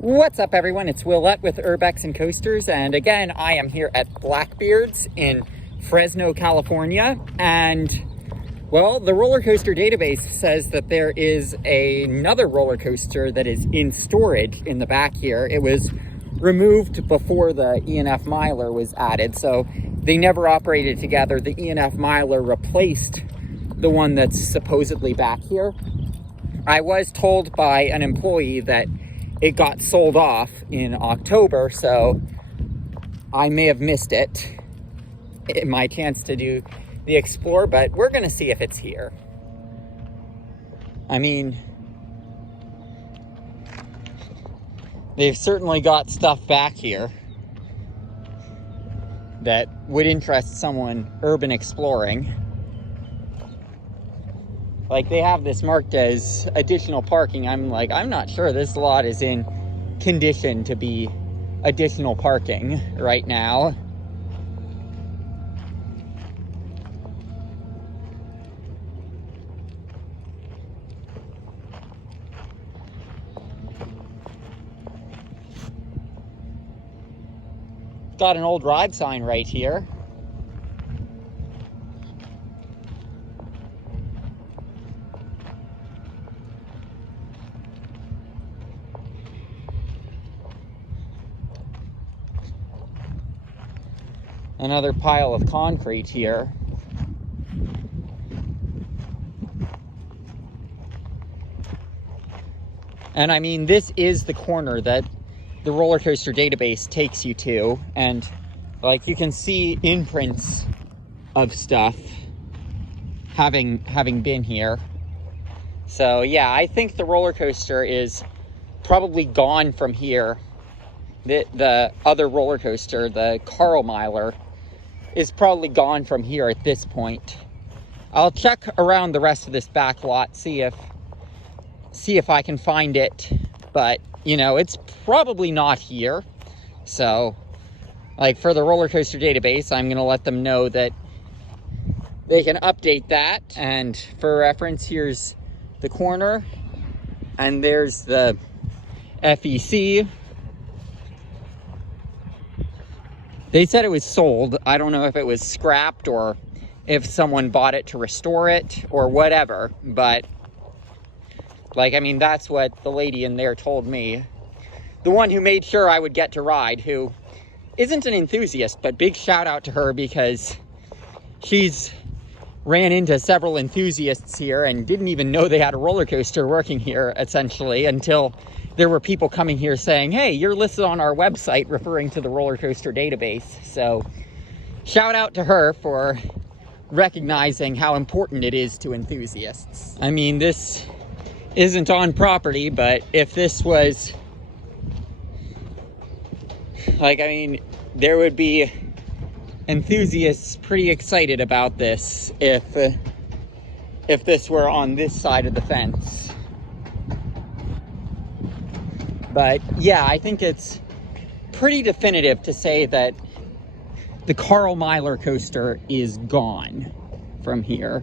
What's up, everyone? It's Willette with Urbex and Coasters, and again, I am here at Blackbeard's in Fresno, California, and well, the roller coaster database says that there is another roller coaster that is in storage in the back here. It was removed before the E&F Miler was added, so they never operated together. The E&F Miler replaced the one that's supposedly back here. I was told by an employee that it got sold off in October, so I may have missed it. My chance to do the explore, but we're gonna see if it's here. I mean, they've certainly got stuff back here that would interest someone urban exploring. Like, they have this marked as additional parking. I'm not sure this lot is in condition to be additional parking right now. Got an old ride sign right here. Another pile of concrete here. And I mean, this is the corner that the roller coaster database takes you to, and like, you can see imprints of stuff having been here. So yeah, I think the roller coaster is probably gone from here. The other roller coaster, the Miler, is probably gone from here at this point. I'll check around the rest of this back lot, see if I can find it, but you know, it's probably not here. So like, for the roller coaster database, I'm gonna let them know that they can update that. And for reference, here's the corner, and there's the FEC. They said it was sold. I don't know if it was scrapped or if someone bought it to restore it or whatever, but like, I mean, that's what the lady in there told me. The one who made sure I would get to ride, who isn't an enthusiast, but big shout out to her, because she's ran into several enthusiasts here and didn't even know they had a roller coaster working here, essentially, until there were people coming here saying, hey, you're listed on our website, referring to the roller coaster database. So shout out to her for recognizing how important it is to enthusiasts. I mean, this isn't on property, but if this was, like, I mean, there would be enthusiasts pretty excited about this if this were on this side of the fence. But yeah, I think it's pretty definitive to say that the Miler coaster is gone from here.